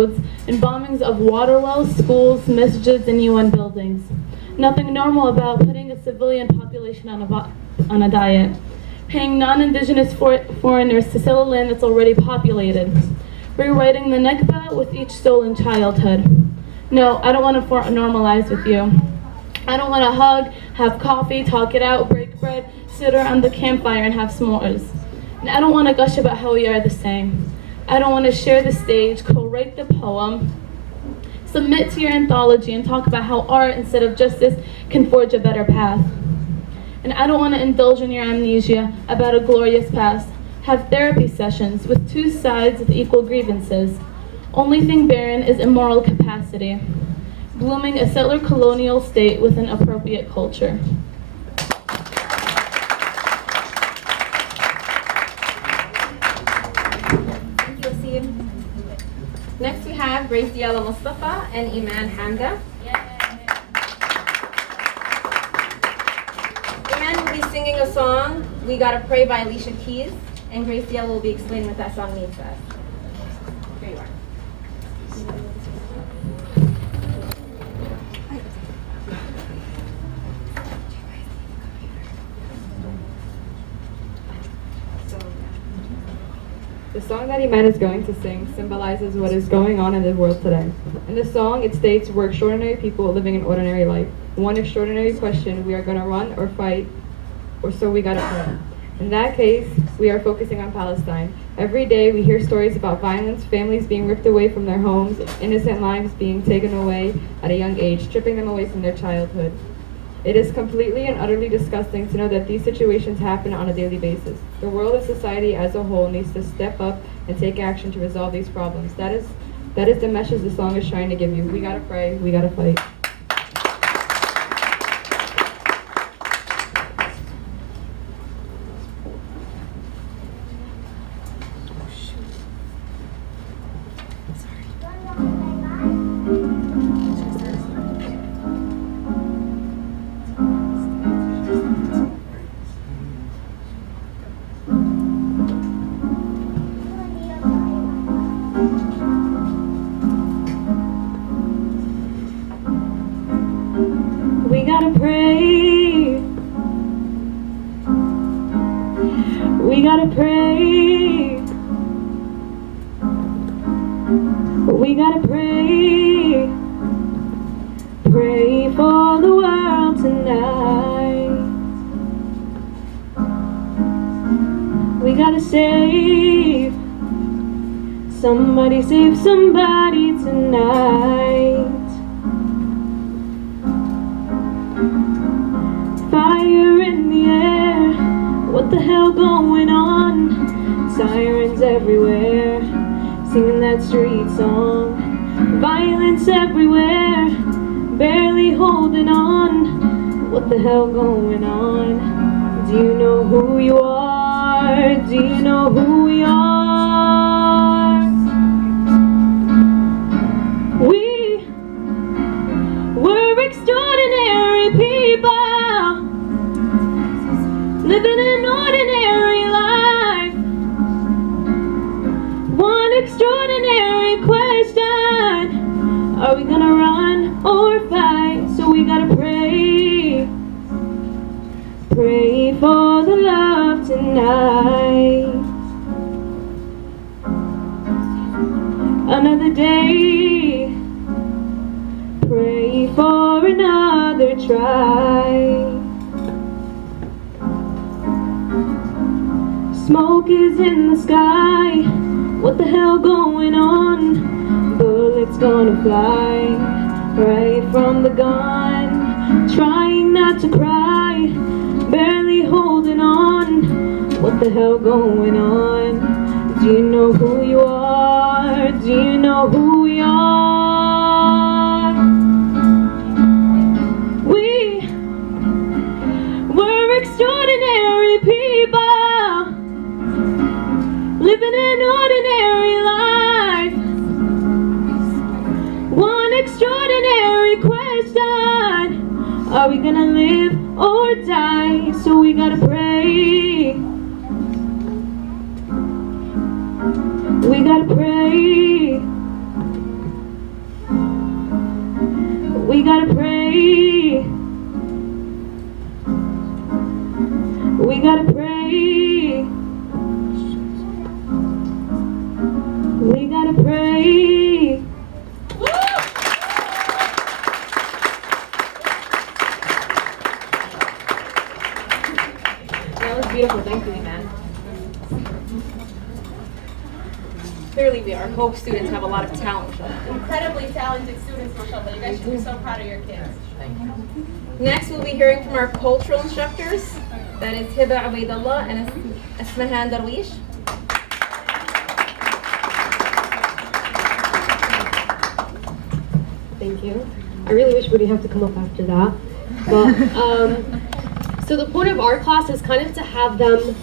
roads, and bombings of water wells, schools, masjids, and UN buildings. Nothing normal about putting a civilian population on a diet, paying non-indigenous foreigners to sell a land that's already populated, rewriting the Nakba with each stolen childhood. No, I don't want to normalize with you. I don't want to hug, have coffee, talk it out, break bread, sit around the campfire and have s'mores. And I don't want to gush about how we are the same. I don't want to share the stage, co-write the poem, submit to your anthology and talk about how art instead of justice can forge a better path. And I don't want to indulge in your amnesia about a glorious past, have therapy sessions with two sides with equal grievances. Only thing barren is immoral capacity, blooming a settler colonial state with an appropriate culture. Next we have Grace Diallo Mustafa and Iman Hamda. Iman will be singing a song, We Gotta Pray by Alicia Keys, and Grace Diallo will be explaining what that song means to us. Here you are. The song that Iman is going to sing symbolizes what is going on in the world today. In the song, it states we're extraordinary people living an ordinary life. One extraordinary question, we are going to run or fight, or so we gotta pray. In that case, we are focusing on Palestine. Every day we hear stories about violence, families being ripped away from their homes, innocent lives being taken away at a young age, stripping them away from their childhood. It is completely and utterly disgusting to know that these situations happen on a daily basis. The world and society as a whole needs to step up and take action to resolve these problems. That is the message the song is trying to give you. We gotta pray, we gotta fight. We gotta pray. We gotta pray. We gotta pray. Pray for the world tonight. We gotta save. Somebody save somebody tonight. Fire in the air, what the hell going on? Sirens everywhere, singing that street song. Violence everywhere, barely holding on. What the hell going on? Do you know who you are? Do you know who we are? We're extraordinary people, living an ordinary life. One extraordinary question, are we gonna run or fight? So we gotta pray. Pray for the love tonight. Another day, pray for another try. Smoke is in the sky, what the hell going on? Bullets gonna fly right from the gun. Trying not to cry, barely holding on. What the hell going on? Do you know who you are? Do you know who we are? We're extraordinary people, living an ordinary life. One extraordinary question, are we gonna live or die? So we gotta pray. We gotta pray. We gotta pray. We gotta pray. We gotta pray. That was beautiful. Thank you, man. Clearly, our Hope students have a lot of talent. Incredibly talented students, mashallah. You guys should be so proud of your kids. Next, we'll be hearing from our cultural instructors. That is Hiba Ubaidullah and Asmahan Darwish. Thank you. I really wish we didn't have to come up after that. But so the point of our class is kind of to have them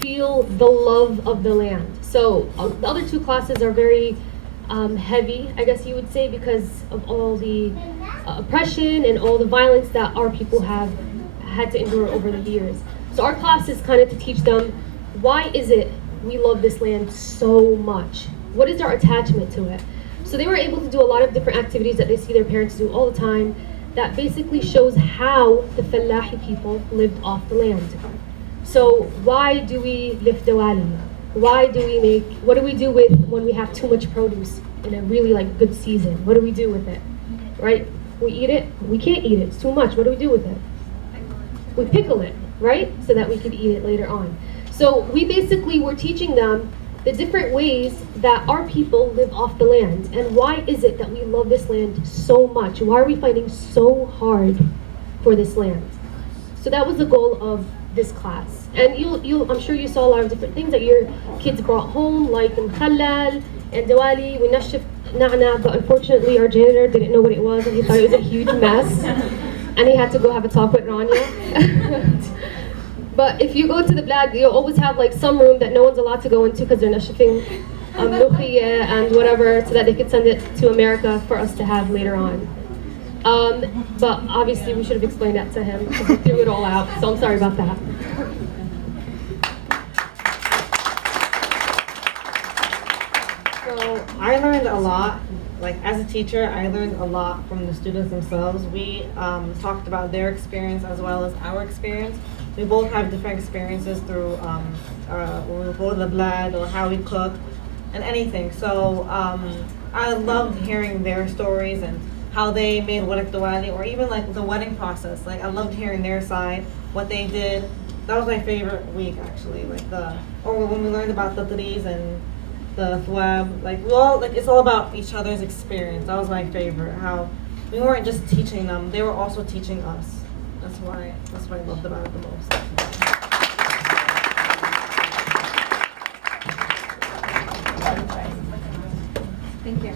feel the love of the land. So the other two classes are very heavy, I guess you would say, because of all the oppression and all the violence that our people have had to endure over the years. So our class is kind of to teach them, why is it we love this land so much? What is our attachment to it? So they were able to do a lot of different activities that they see their parents do all the time that basically shows how the Fallahi people lived off the land. So why do we lift Diwali? What do we do with when we have too much produce in a really good season? What do we do with it, right? We eat it, we can't eat it, it's too much. What do we do with it? We pickle it, right? So that we can eat it later on. So we basically were teaching them the different ways that our people live off the land, and why is it that we love this land so much? Why are we fighting so hard for this land? So that was the goal of this class. And I'm sure you saw a lot of different things that your kids brought home, like Mkhallal and Diwali, we nashif na'na, but unfortunately our janitor didn't know what it was and he thought it was a huge mess. And he had to go have a talk with Rania. But if you go to the blad, you'll always have some room that no one's allowed to go into because they're nashifing nukhiyya and whatever, so that they could send it to America for us to have later on. But obviously we should have explained that to him because he threw it all out, so I'm sorry about that. So I learned a lot. As a teacher, I learned a lot from the students themselves. We talked about their experience as well as our experience. We both have different experiences through when we go to the blad or how we cook and anything. So I loved hearing their stories and how they made Wadak Diwali, or even the wedding process. I loved hearing their side, what they did. That was my favorite week actually. Or when we learned about the trees and the thwab, it's all about each other's experience. That was my favorite. How we weren't just teaching them, they were also teaching us. That's what I loved about it the most. Thank you.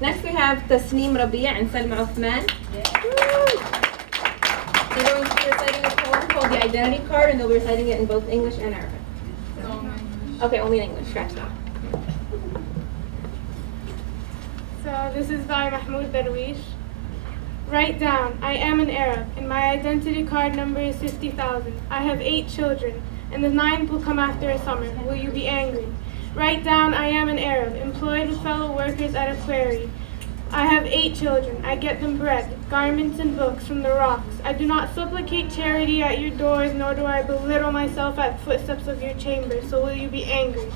Next we have Tasneem Rabia and Salma Uthman. They're going to be reciting a poem called The Identity Card, and they'll be reciting it in both English and Arabic. Okay, only in English. Scratch that. So this is by Mahmoud Darwish. Write down, I am an Arab, and my identity card number is 50,000. I have 8 children, and the 9th will come after a summer. Will you be angry? Write down, I am an Arab, employed with fellow workers at a quarry. I have 8 children. I get them bread, garments, and books from the rocks. I do not supplicate charity at your doors, nor do I belittle myself at footsteps of your chambers. So will you be angry?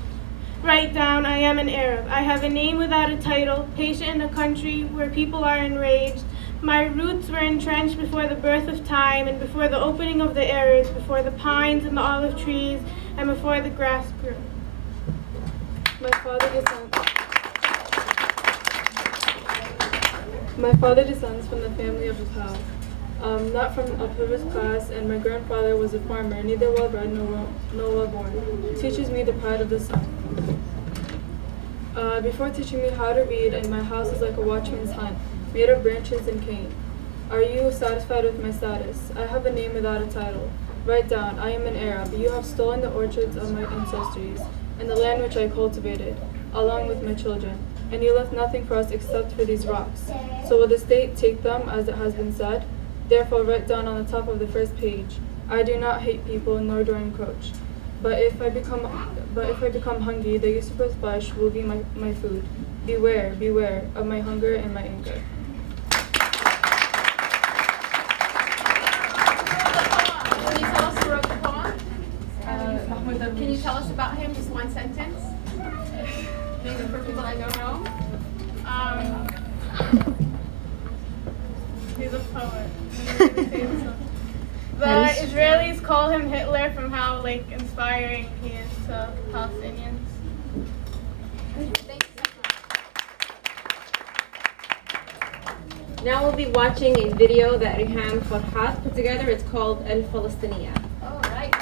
Write down, I am an Arab. I have a name without a title, patient in a country where people are enraged. My roots were entrenched before the birth of time and before the opening of the eras, before the pines and the olive trees, and before the grass grew. My father descends from the family of a PACC, not from a privileged class, and my grandfather was a farmer, neither well-bred nor well-born. Teaches me the pride of the sun. Before teaching me how to read, and my house is like a watchman's hut, made of branches and cane. Are you satisfied with my status? I have a name without a title. Write down, I am an Arab. You have stolen the orchards of my ancestries, and the land which I cultivated, along with my children. And you left nothing for us except for these rocks. So will the state take them, as it has been said? Therefore write down on the top of the first page, I do not hate people, nor do I encroach. But if I become hungry, the Yusuf's flesh will be my food. Beware, beware of my hunger and my anger. tell us about him? Just one sentence. Maybe for people that don't know. He's a poet. The Israelis call him Hitler from how inspiring he is to Palestinians. Now we'll be watching a video that Riham Farhat put together. It's called El Palestiniya. All right.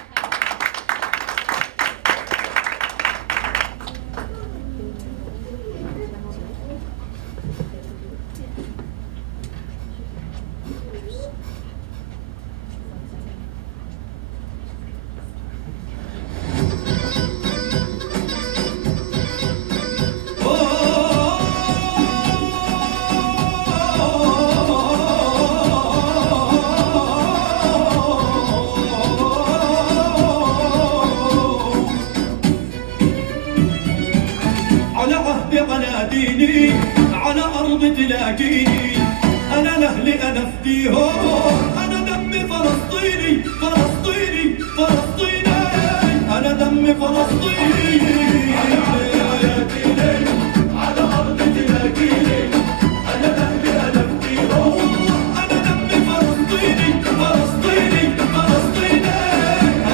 على ديني على أرض تلاقيني أنا لأهلي أنا فديهم أنا دمي فلسطيني فلسطيني فلسطيني أنا دمي فلسطيني على ديني على أرض تلاقيني أنا لأهلي أنا فديهم أنا دمي فلسطيني فلسطيني فلسطيني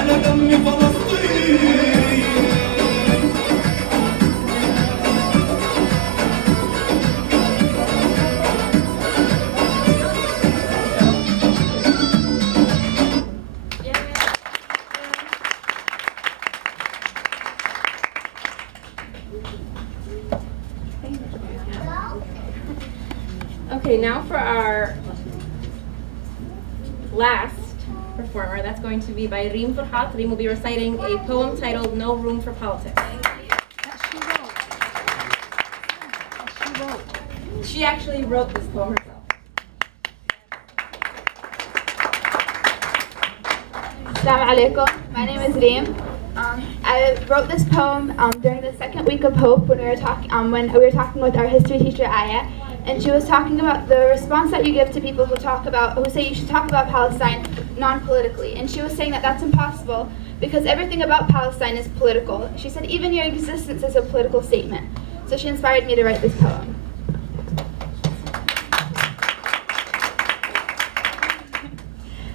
أنا دمي فلسطيني Okay, now for our last performer, that's going to be by Reem Farhat. Reem will be reciting a poem titled No Room for Politics. She actually wrote this poem herself. Assalamu alaikum. My name is Reem. I wrote this poem during the second week of Hope when we were talking with our history teacher Aya, and she was talking about the response that you give to people who say you should talk about Palestine non-politically, and she was saying that that's impossible because everything about Palestine is political. She said even your existence is a political statement. So she inspired me to write this poem.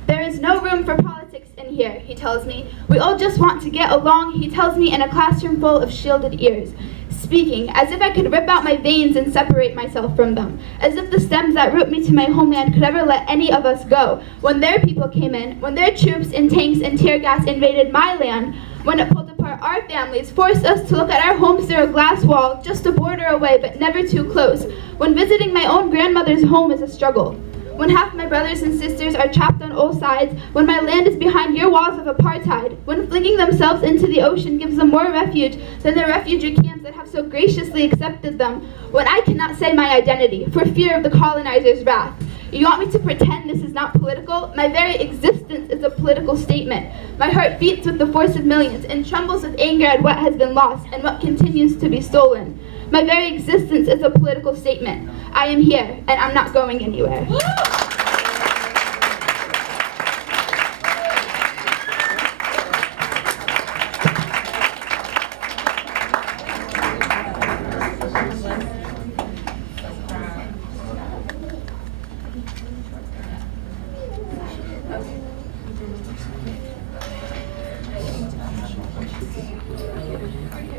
There is no room for politics in here, he tells me. We all just want to get along, he tells me in a classroom full of shielded ears. Speaking, as if I could rip out my veins and separate myself from them. As if the stems that root me to my homeland could ever let any of us go. When their people came in, when their troops and tanks and tear gas invaded my land, when it pulled apart our families, forced us to look at our homes through a glass wall, just a border away but never too close. When visiting my own grandmother's home is a struggle. When half my brothers and sisters are trapped on all sides, when my land is behind your walls of apartheid, when flinging themselves into the ocean gives them more refuge than the refugee camps that have so graciously accepted them, when I cannot say my identity for fear of the colonizer's wrath. You want me to pretend this is not political? My very existence is a political statement. My heart beats with the force of millions and trembles with anger at what has been lost and what continues to be stolen. My very existence is a political statement. I am here, and I'm not going anywhere.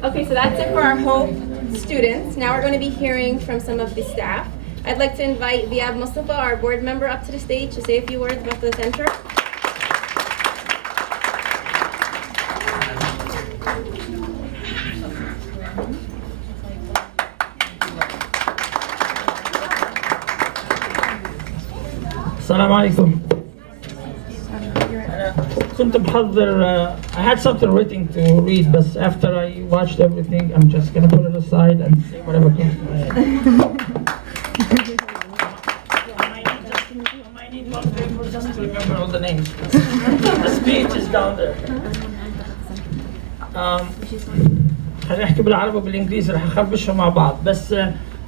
Okay, so that's it for our Hope students. Now we're going to be hearing from some of the staff. I'd like to invite Diab Mustafa, our board member, up to the stage to say a few words about the center. السلام عليكم. كنت بحضر I had something written to read, but after I watched everything, I'm just gonna put it aside and say whatever comes to my head. I might need one paper just to remember all the names. The speech is down there. خلينا نحكي بالعربي وبالانجليزي رح نخربشهم مع بعض، بس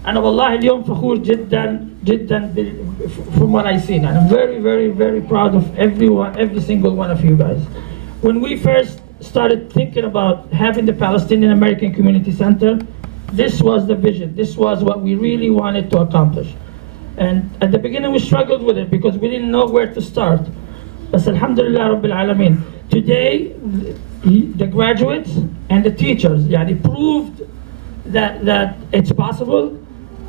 أنا والله اليوم فخور جدا جدا from what I seen. I'm very, very, very proud of every single one of you guys. When we first started thinking about having the Palestinian American Community Center, this was the vision. This was what we really wanted to accomplish. And at the beginning we struggled with it because we didn't know where to start. But alhamdulillah Rabbil Alameen. Today, the graduates and the teachers proved that it's possible,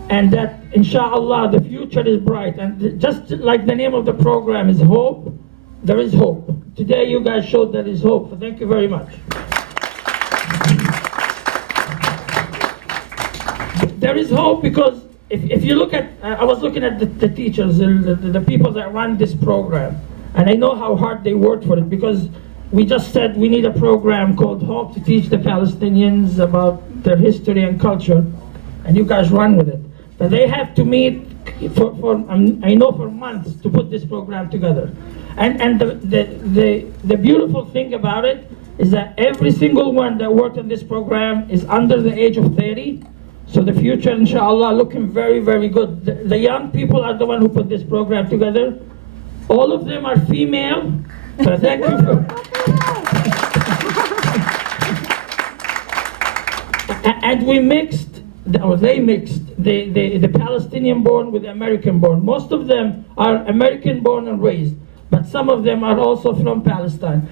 and that inshallah the future is bright. And just like the name of the program is hope, there is hope. Today you guys showed there is hope. So thank you very much. There is hope because if you look at, I was looking at the teachers, the people that run this program, and I know how hard they worked for it, because we just said we need a program called Hope to teach the Palestinians about their history and culture, and you guys run with it. But they have to meet I know for months to put this program together. And the beautiful thing about it is that every single one that worked on this program is under the age of 30. So the future, inshallah, looking very, very good. The young people are the one who put this program together. All of them are female. So thank you for... And we mixed, or they mixed, the Palestinian born with the American born. Most of them are American born and raised, but some of them are also from Palestine.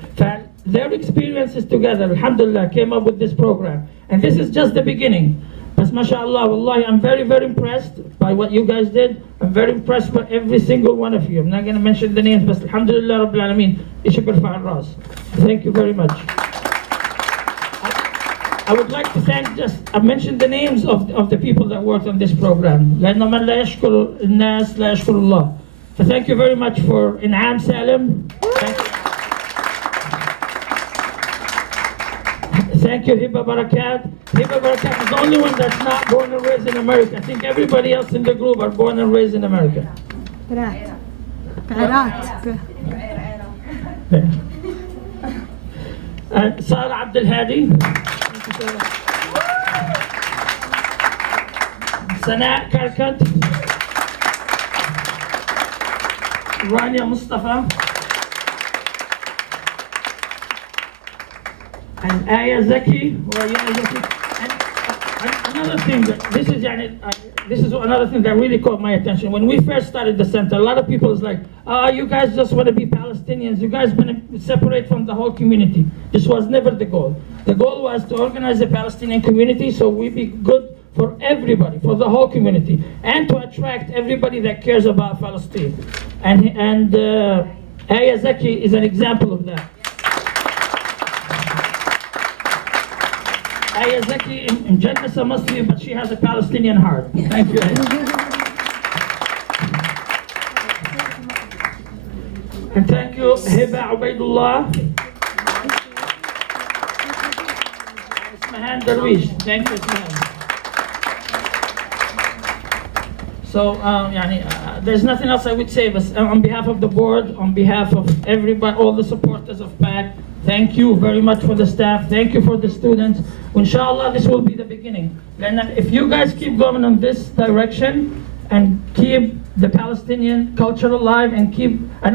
Their experiences together, alhamdulillah, came up with this program. And this is just the beginning. But mashallah, wallahi, I'm very, very impressed by what you guys did. I'm very impressed by every single one of you. I'm not going to mention the names, but alhamdulillah, Rabbil Alameen, ishukr fa'al ras. Thank you very much. I would like to thank I mentioned the names of the people that worked on this program. لأنه من لا يشكر الناس لا يشكر الله. So thank you very much for In'am Salim. Thank you, Hiba Barakat. Hiba Barakat is the only one that's not born and raised in America. I think everybody else in the group are born and raised in America. And Sarah Abdul Hadi. Sana Karkat. Rania Mustafa. And Aya Zaki. And another thing, this is another thing that really caught my attention. When we first started the center, a lot of people was like, you guys just want to be Palestinians. You guys want to separate from the whole community. This was never the goal. The goal was to organize the Palestinian community so we be good for everybody, for the whole community, and to attract everybody that cares about Palestine. And Aya Zaki is an example of that. Aya Zaki in Jannah is a Muslim, but she has a Palestinian heart. Thank you, Aya. And thank you, Hiba Ubaidullah. Ismahan Darwish. Thank you, Ismahan. So, there's nothing else I would say, but on behalf of the board, on behalf of everybody, all the supporters of PACC, thank you very much for the staff. Thank you for the students. Inshallah, this will be the beginning. And if you guys keep going in this direction and keep the Palestinian culture alive and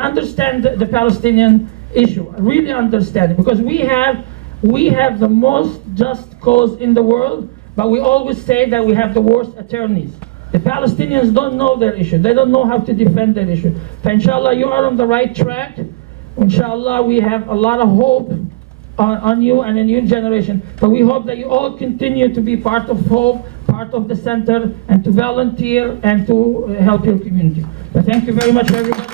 understand the Palestinian issue, really understand it, because we have the most just cause in the world, but we always say that we have the worst attorneys. The Palestinians don't know their issue. They don't know how to defend their issue. But inshallah, you are on the right track. Inshallah, we have a lot of hope on you and a new generation. But we hope that you all continue to be part of hope, part of the center, and to volunteer and to help your community. But thank you very much, everybody.